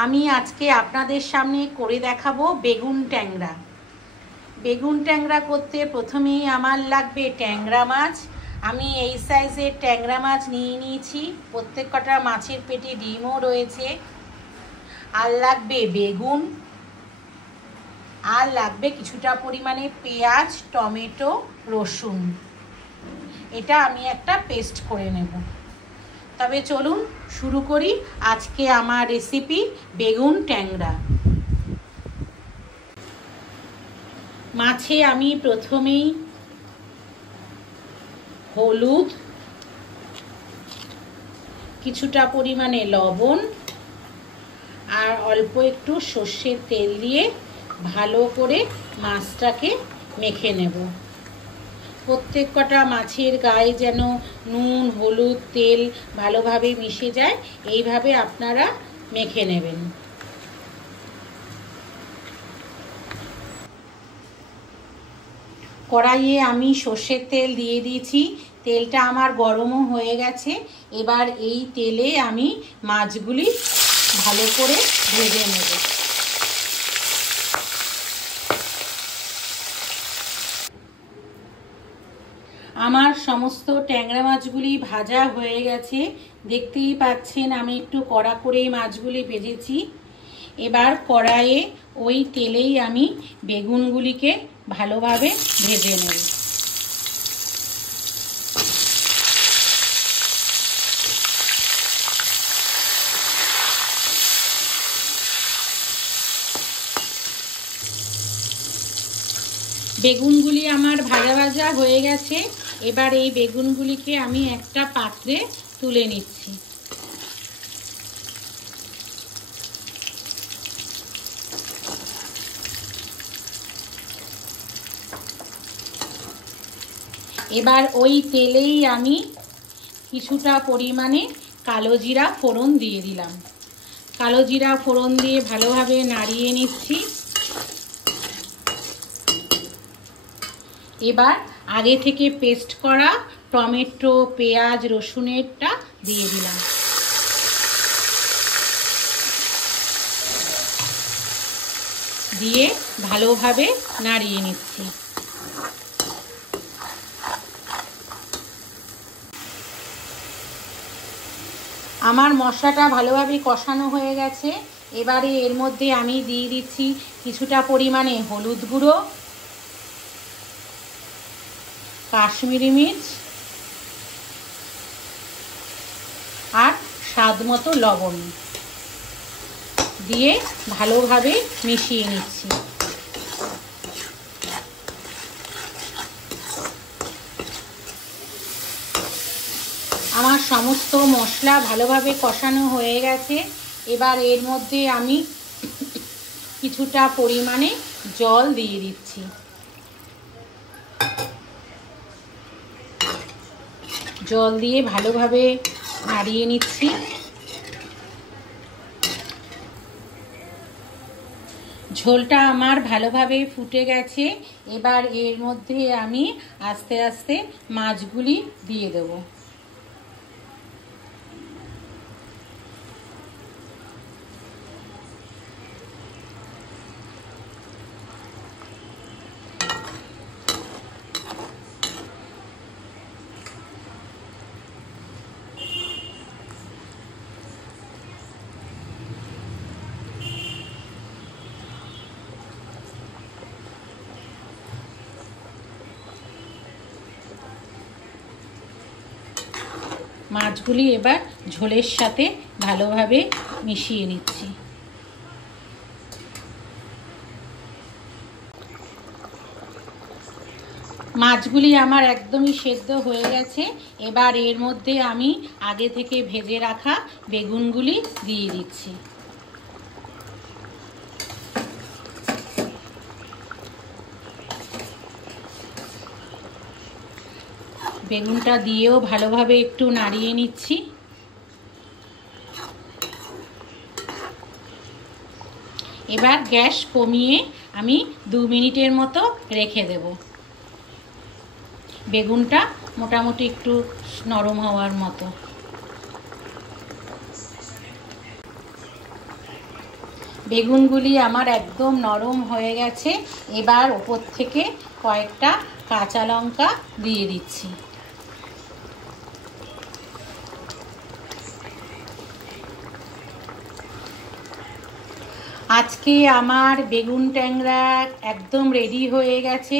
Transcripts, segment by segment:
আমি আজকে আপনাদের সামনে করে দেখাবো বেগুন ট্যাংরা। বেগুন ট্যাংরা করতে প্রথমেই আমার লাগবে ট্যাংরা মাছ। আমি এই সাইজের ট্যাংরা মাছ নিয়ে নিয়েছি। প্রত্যেক কটা মাছের পেটে ডিমও রয়েছে। আর লাগবে বেগুন, আর লাগবে কিছুটা পরিমাণে পেঁয়াজ, টমেটো, রসুন। এটা আমি একটা পেস্ট করে নেব। তবে চলুন শুরু করি আজকে আমার রেসিপি বেগুন ট্যাংরা। মাছে আমি প্রথমেই হলুদ, কিছুটা পরিমাণে লবণ আর অল্প একটু সর্ষের তেল দিয়ে ভালো করে মাছটাকে মেখে নেব। প্রত্যেক কটা মাছের গায়ে যেন নুন, হলুদ, তেল ভালোভাবে মিশে যায়, এইভাবে আপনারা মেখে নেবেন। কড়াইয়ে আমি সর্ষের তেল দিয়ে দিয়েছি। তেলটা আমার গরমও হয়ে গেছে। এবার এই তেলে আমি মাছগুলি ভালো করে ভেজে নেব। আমার সমস্ত ট্যাংরা মাছগুলি ভাজা হয়ে গেছে। দেখতেই পাচ্ছেন আমি একটু কড়া করেই মাছগুলি ভেজেছি। এবার কড়াইয়ে ওই তেলেই আমি বেগুনগুলিকে ভালোভাবে ভেজে নেব। বেগুনগুলি আমার ভাজা ভাজা হয়ে গেছে। এবার এই বেগুনগুলিকে আমি একটা পাত্রে তুলে নিচ্ছি। এবার ওই তেলেই আমি কিছুটা পরিমাণে কালো জিরা ফোড়ন দিয়ে দিলাম। কালো জিরা ফোড়ন দিয়ে ভালোভাবে নাড়িয়ে নিচ্ছি। এবার আগে থেকে পেস্ট করা টমেটো, পেঁয়াজ, রসুনেরটা দিয়ে দিলাম। দিয়ে ভালোভাবে নাড়িয়ে নিচ্ছি। আমার মশলাটা ভালোভাবে কষানো হয়ে গেছে। এবারে এর মধ্যে আমি দিয়ে দিচ্ছি কিছুটা পরিমাণে হলুদ গুঁড়ো, কাশ্মীরি মির্চ আর স্বাদ মতো লবণ দিয়ে ভালোভাবে মিশিয়ে নিচ্ছি। আমার সমস্ত মশলা ভালোভাবে কষানো হয়ে গেছে। এবার এর মধ্যে আমি কিছুটা পরিমাণে জল দিয়ে দিচ্ছি। জল দিয়ে ভালোভাবে নাড়িয়ে নিচ্ছি। ঝোলটা আমার ভালোভাবে ফুটে গেছে। এবার এর মধ্যে আমি আস্তে আস্তে মাছগুলি দিয়ে দেব। মাছগুলি এবার ঝোলের সাথে ভালোভাবে মিশিয়ে নিচ্ছি। মাছগুলি আমার একদমই সেদ্ধ হয়ে গেছে। এবার এর মধ্যে আমি আগে থেকে ভেজে রাখা বেগুনগুলি দিয়ে দিচ্ছি। বেগুনটা দিয়েও ভালোভাবে একটু নাড়িয়ে নিচ্ছি। এবার গ্যাস কমিয়ে আমি 2 মিনিটের মতো রেখে দেব। বেগুনটা মোটামুটি একটু নরম হওয়ার মতো। বেগুনগুলি আমার একদম নরম হয়ে গেছে। এবার ওপর থেকে কয়েকটা কাঁচা লঙ্কা দিয়ে দিচ্ছি। আজকে আমার বেগুন ট্যাংরা একদম রেডি হয়ে গেছে।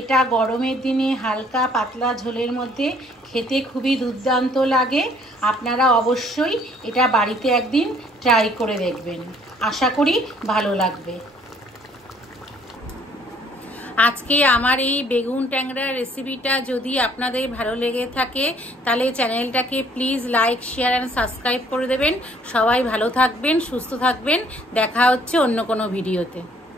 এটা গরমের দিনে হালকা পাতলা ঝোলের মধ্যে খেতে খুবই দুর্দান্ত লাগে। আপনারা অবশ্যই এটা বাড়িতে একদিন ট্রাই করে দেখবেন, আশা করি ভালো লাগবে। আজকে আমার এই বেগুন ট্যাংরা রেসিপিটা যদি আপনাদের ভালো লেগে থাকে তাহলে চ্যানেলটাকে please like, share and subscribe করে দেবেন। সবাই ভালো থাকবেন, সুস্থ থাকবেন। দেখা হচ্ছে অন্য কোনো ভিডিওতে।